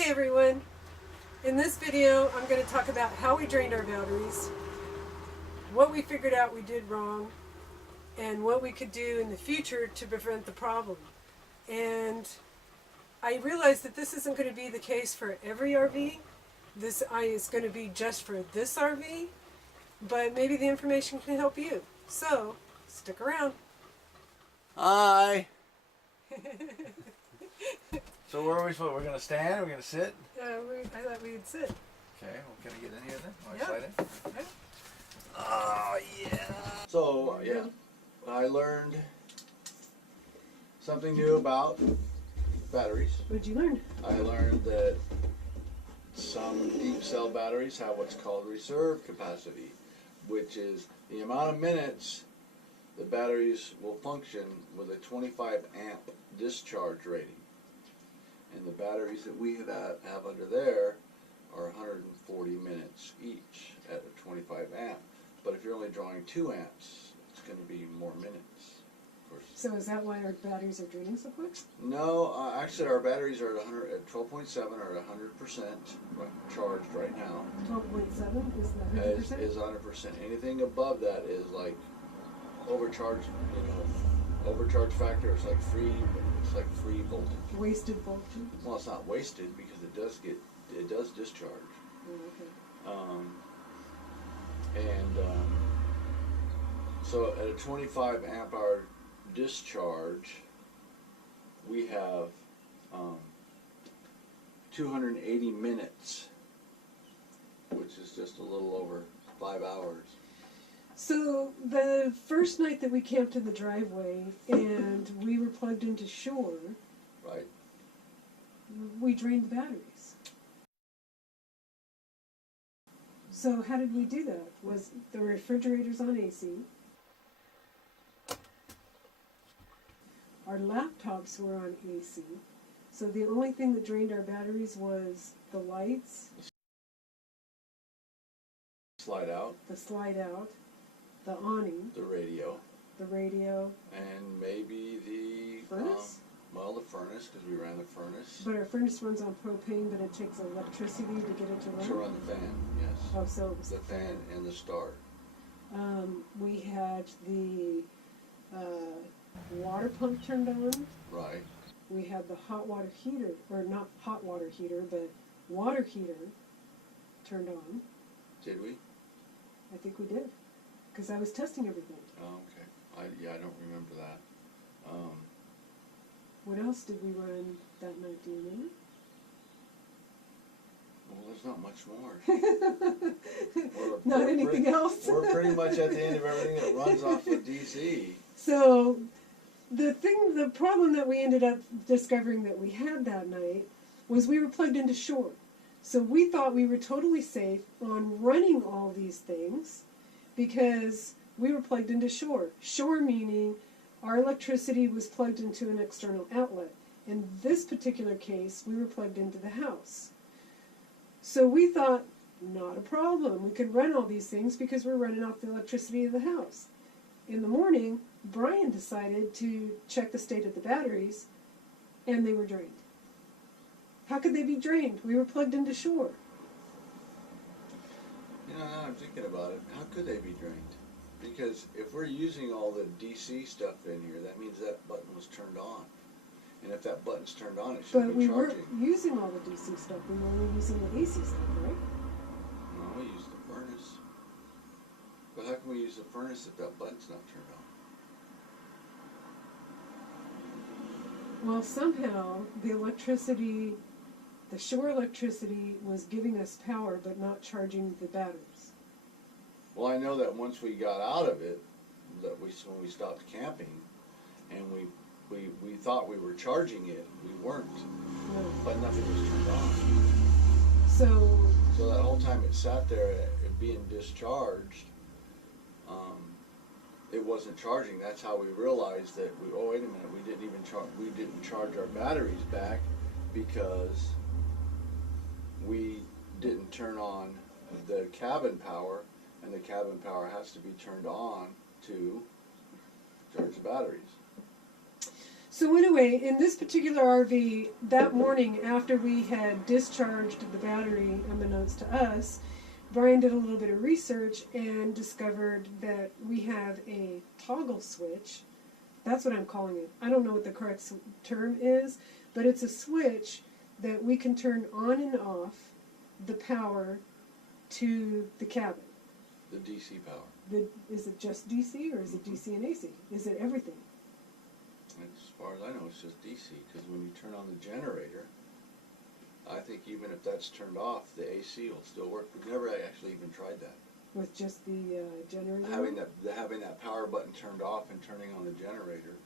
Hi everyone! In this video I'm going to talk about how we drained our batteries, what we figured out we did wrong, and what we could do in the future to prevent the problem. And I realized that this isn't going to be the case for every RV. This is going to be just for this RV, but maybe the information can help you. So, stick around. Hi! So where are we supposed? We're going to stand? We're going to sit? I thought we'd sit. Okay, well, can I get in here then? Am I Yeah. slide in? Yeah. Oh, yeah. So, yeah, I learned something new about batteries. What did you learn? I learned that some deep cell batteries have what's called reserve capacity, which is the amount of minutes the batteries will function with a 25 amp discharge rating. And the batteries that we have under there are 140 minutes each at a 25 amp. But if you're only drawing 2 amps, it's going to be more minutes. Of course. So is that why our batteries are draining so quick? No, actually our batteries are at 12.7 are at 100% charged right now. 12.7 is that 100%? Is 100%. Anything above that is like overcharged, overcharge factor. It's like free voltage. Wasted voltage? Well, it's not wasted because it does discharge. Oh, okay. So at a 25 amp hour discharge, we have 280 minutes, which is just a little over 5 hours. So the first night that we camped in the driveway and we were plugged into shore, Right. we drained the batteries. So how did we do that? Was the refrigerators on AC? Our laptops were on AC. So the only thing that drained our batteries was the lights, Slide out, the slide out, the awning, the radio, and maybe the furnace? the furnace, because we ran the furnace. But our furnace runs on propane, but it takes electricity to get it to run? To run the fan, yes. Oh, so it was the fan and the start. We had the water pump turned on. Right. We had the hot water heater, or not hot water heater, but water heater turned on. Did we? I think we did, because I was testing everything. Oh, okay. I don't remember that. What else did we run that night, do you remember? Well, there's not much more. Not anything else? We're pretty much at the end of everything that runs off of DC. So, the problem that we ended up discovering that we had that night was we were plugged into shore. So we thought we were totally safe on running all these things because we were plugged into shore. Shore meaning our electricity was plugged into an external outlet. In this particular case, we were plugged into the house. So we thought, not a problem. We could run all these things because we're running off the electricity of the house. In the morning, Brian decided to check the state of the batteries, and they were drained. How could they be drained? We were plugged into shore. Now I'm thinking about it. How could they be drained? Because if we're using all the DC stuff in here, that means that button was turned on. And if that button's turned on, it should But be we charging. weren't using all the DC stuff. We were only using the AC stuff, right? No, we use the furnace. But how can we use the furnace if that button's not turned on? Well, somehow the electricity, the shore electricity was giving us power but not charging the batteries. Well, I know that once we got out of it, that when we stopped camping, and we thought we were charging it, we weren't. No. But nothing was turned on. So that whole time it sat there, it being discharged, it wasn't charging. That's how we realized that wait a minute, we didn't charge our batteries back because we didn't turn on the cabin power, and the cabin power has to be turned on to charge the batteries. So anyway, in this particular RV, that morning after we had discharged the battery, unbeknownst to us, Brian did a little bit of research and discovered that we have a toggle switch. That's what I'm calling it. I don't know what the correct term is, but it's a switch that we can turn on and off the power to the cabin. The DC power. Is it just DC, or is it DC and AC? Is it everything? As far as I know, it's just DC, because when you turn on the generator, I think even if that's turned off, the AC will still work. We've never actually even tried that. With just the generator? Having that power button turned off and turning on the generator.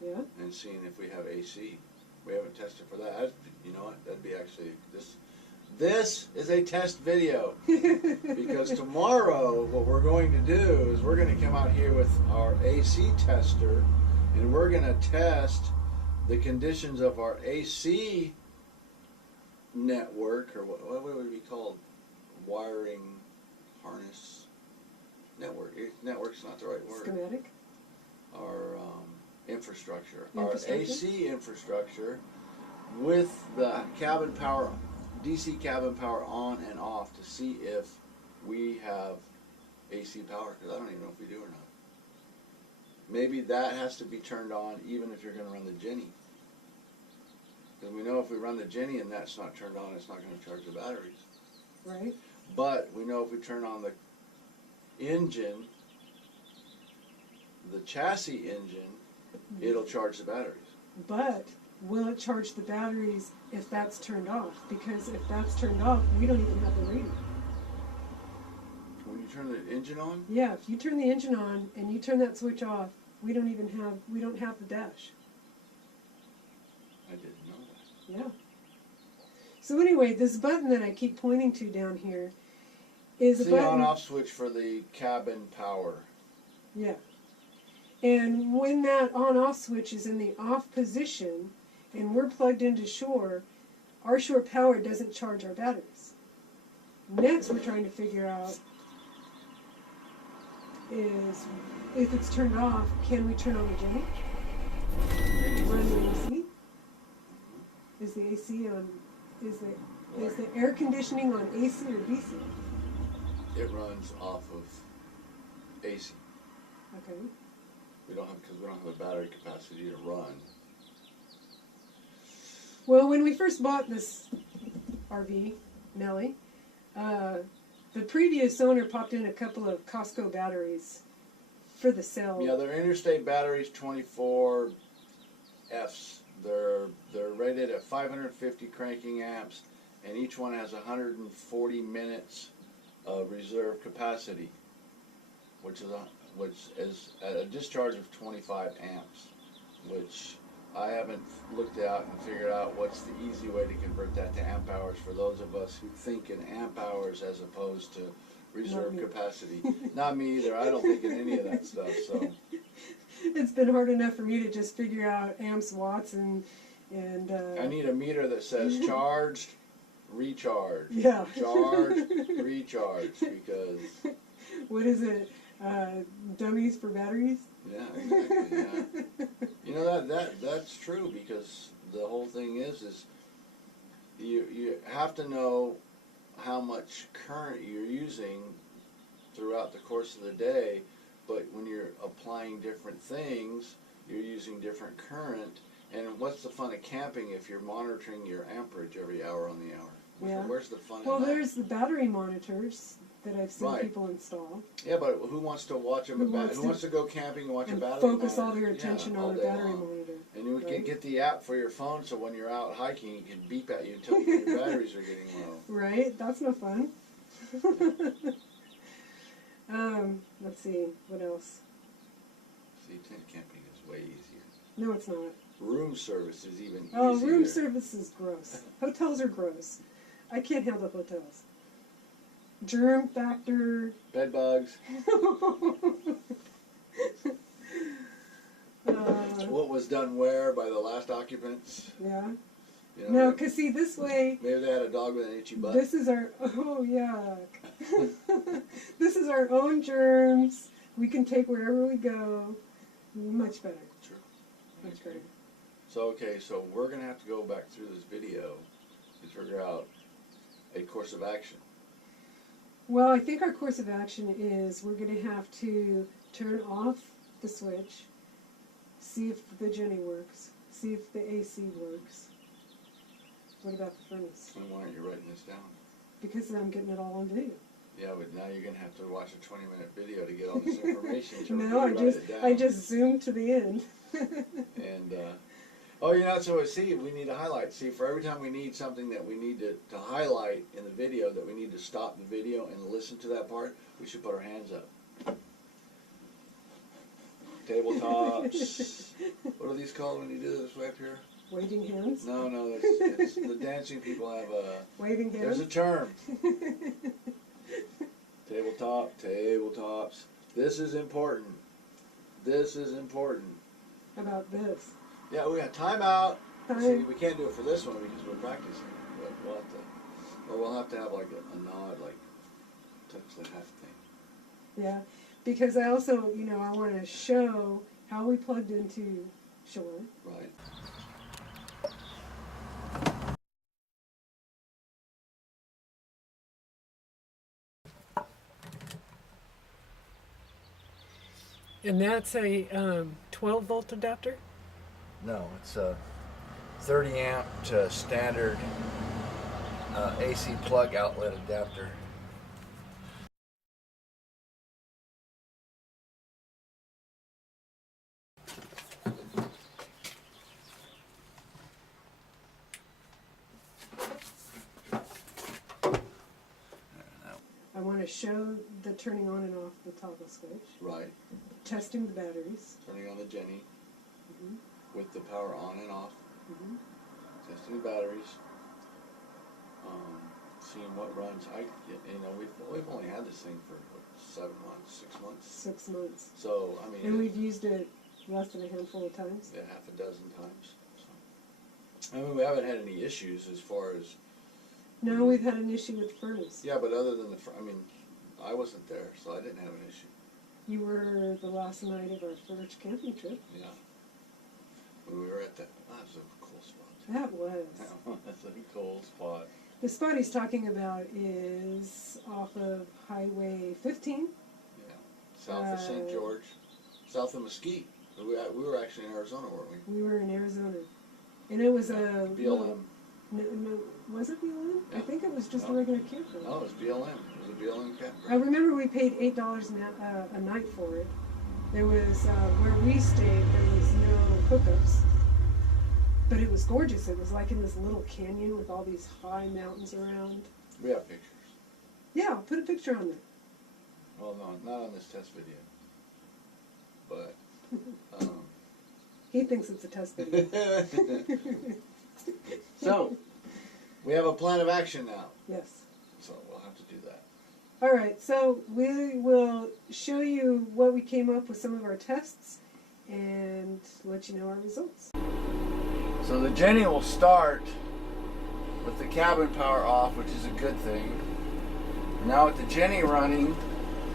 Yeah. And seeing if we have AC. We haven't tested for that. You know what? That'd be actually This is a test video. Because tomorrow, what we're going to do is we're going to come out here with our AC tester, and we're going to test the conditions of our AC network, or what would it be called? Wiring harness network. Network's not the right word. Schematic? Our infrastructure. Our AC infrastructure with the cabin power, DC cabin power on and off, to see if we have AC power, because I don't even know if we do or not. Maybe that has to be turned on even if you're going to run the Jenny. Because we know if we run the Jenny and that's not turned on, it's not going to charge the batteries. Right. But we know if we turn on the engine, the chassis engine, it'll charge the batteries. But will it charge the batteries if that's turned off? Because if that's turned off, we don't even have the radio. When you turn the engine on? Yeah, if you turn the engine on and you turn that switch off, we don't have the dash. I didn't know that. Yeah. So anyway, this button that I keep pointing to down here is a the button. on-off switch for the cabin power. Yeah. And when that on-off switch is in the off position and we're plugged into shore, our shore power doesn't charge our batteries. Next, we're trying to figure out is if it's turned off, can we turn on the Jenny? Run the AC? Is the AC on? Is the air conditioning on AC or DC? It runs off of AC. Okay. Because we don't have a battery capacity to run. Well, when we first bought this RV, Nellie, the previous owner popped in a couple of Costco batteries for the cell. Yeah, they're interstate batteries, 24 Fs. They're rated at 550 cranking amps, and each one has 140 minutes of reserve capacity, which is at a discharge of 25 amps, which I haven't looked out and figured out what's the easy way to convert that to amp hours for those of us who think in amp hours as opposed to reserve capacity. Not me either. I don't think in any of that stuff. So it's been hard enough for me to just figure out amps, watts, and I need a meter that says charged, recharge. Yeah. Charge, recharge, because what is it? Dummies for batteries? Yeah, exactly. Yeah. You know that's true, because the whole thing is you have to know how much current you're using throughout the course of the day, but when you're applying different things, you're using different current. And what's the fun of camping if you're monitoring your amperage every hour on the hour? Yeah. Where's the fun Well, in that? there's the battery monitors that I've seen people install. Yeah, but who wants to watch them? Who wants to go camping and watch a battery focus monitor? all their attention on a battery monitor. And you can get the app for your phone, so when you're out hiking, you can beep at you and tell you your batteries are getting low. Right? That's no fun. Let's see, what else? See, tent camping is way easier. No, it's not. Room service is even easier. Oh, room service is gross. Hotels are gross. I can't handle hotels. Germ factor. Bed bugs. What was done where by the last occupants? Yeah. You know, No, because see, this way... Maybe they had a dog with an itchy butt. This is our... Oh, yuck. This is our own germs. We can take wherever we go. Much better. True. Much better. So, okay, so we're going to have to go back through this video to figure out a course of action. Well, I think our course of action is we're going to have to turn off the switch, see if the Jenny works, see if the AC works. What about the furnace? And why aren't you writing this down? Because I'm getting it all on video. Yeah, but now you're going to have to watch a 20-minute video to get all this information. So No, I just zoomed to the end. And, oh, you know, so see, we need to highlight. See, for every time we need something that we need to highlight in the video, that we need to stop the video and listen to that part, we should put our hands up. Tabletops. What are these called when you do this way up here? Waving hands? No, it's the dancing people have a... Waving hands? There's a term. Tabletops. This is important. This is important. How about this? Yeah, we got timeout. Time. See, we can't do it for this one because we're practicing. But we'll have to have like a nod, like touch the half thing. Yeah, because I also, you know, I want to show how we plugged into shore. Right. And that's a 12 volt adapter? No, it's a 30 amp to standard AC plug outlet adapter. I want to show the turning on and off the toggle switch. Right. Testing the batteries. Turning on the Jenny with the power on and off. Mm-hmm. Testing the batteries. Seeing what runs. We've only had this thing for what, 7 months, 6 months. 6 months. So I mean. And we've used it less than a handful of times. Yeah, half a dozen times. So. I mean, we haven't had any issues as far as. No, we've had an issue with the furnace. Yeah, but other than I wasn't there, so I didn't have an issue. You were the last night of our first camping trip. Yeah. When we were at that was a cool spot. That was. That's a cool spot. The spot he's talking about is off of Highway 15. Yeah. South of St. George. South of Mesquite. We were actually in Arizona, weren't we? We were in Arizona. And it was a... BLM. No, was it BLM? Yeah. I think it was just a regular campground. No, it was BLM. It was a BLM campground. I remember we paid $8 a night for it. There was, where we stayed, there was no hookups. But it was gorgeous. It was like in this little canyon with all these high mountains around. We have pictures. Yeah, I'll put a picture on there. Well, no, not on this test video. But, He thinks it's a test video. So, we have a plan of action now. Yes. So we'll have to do that. All right, so we will show you what we came up with some of our tests and let you know our results. So the Jenny will start with the cabin power off, which is a good thing. Now with the Jenny running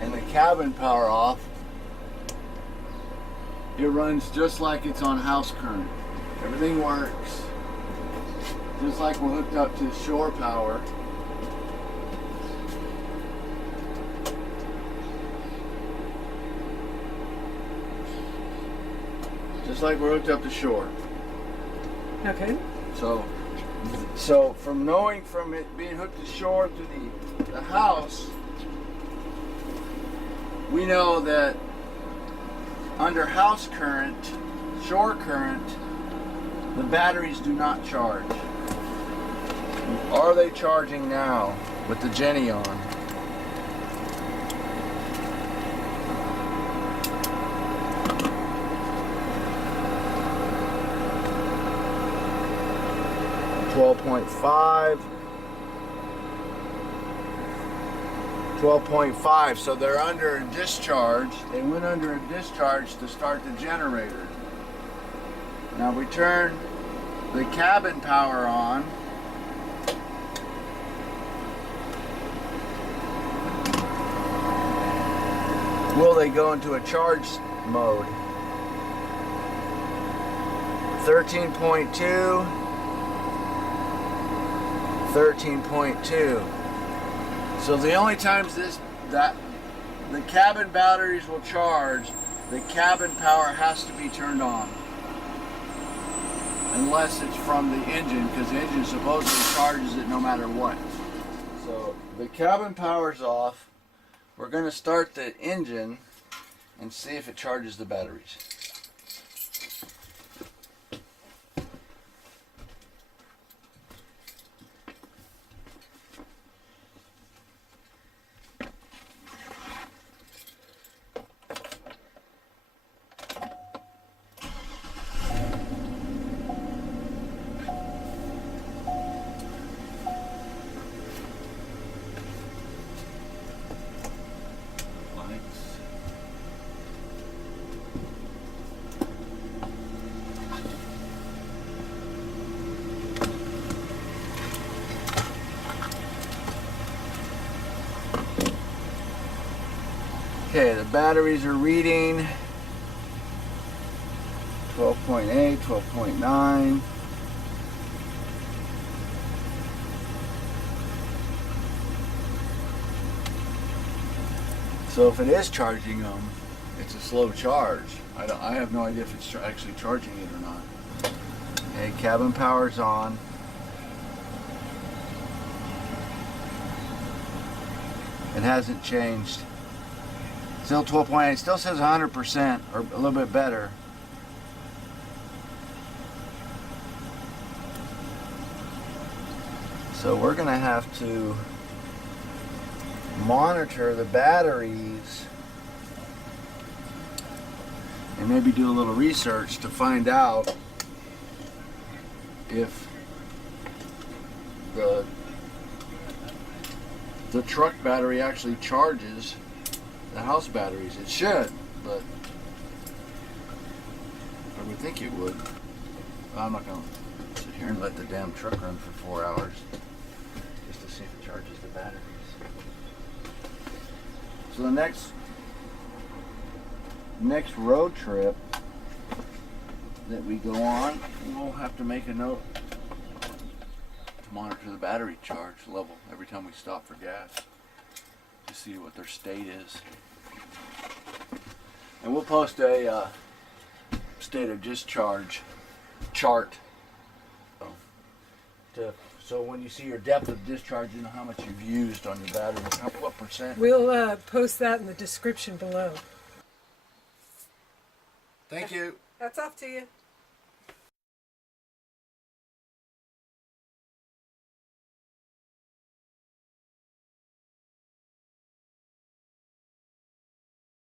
and the cabin power off, it runs just like it's on house current. Everything works. Just like we're hooked up to shore power. Just like we're hooked up to shore. Okay. So from knowing from it being hooked to shore to the house, we know that under house current, shore current, the batteries do not charge. Are they charging now with the Jenny on? .5, so they're under a discharge. They went under a discharge to start the generator. Now we turn the cabin power on. Will they go into a charge mode? 13.2, 13.2. So the only times that the cabin batteries will charge, the cabin power has to be turned on. Unless it's from the engine, because the engine supposedly charges it no matter what. So the cabin power's off. We're going to start the engine and see if it charges the batteries. Okay, the batteries are reading 12.8, 12.9. So if it is charging them, it's a slow charge. I have no idea if it's actually charging it or not. Okay, cabin power's on. It hasn't changed. Still 12.8, still says 100% or a little bit better. So we're gonna have to monitor the batteries and maybe do a little research to find out if the truck battery actually charges the house batteries. It should, but I would think it would. I'm not going to sit here and let the damn truck run for 4 hours just to see if it charges the batteries. So the next road trip that we go on, we'll have to make a note to monitor the battery charge level every time we stop for gas to see what their state is. And we'll post a state of discharge chart. So when you see your depth of discharge, you know how much you've used on your battery, what percent. We'll post that in the description below. Thank you. That's off to you.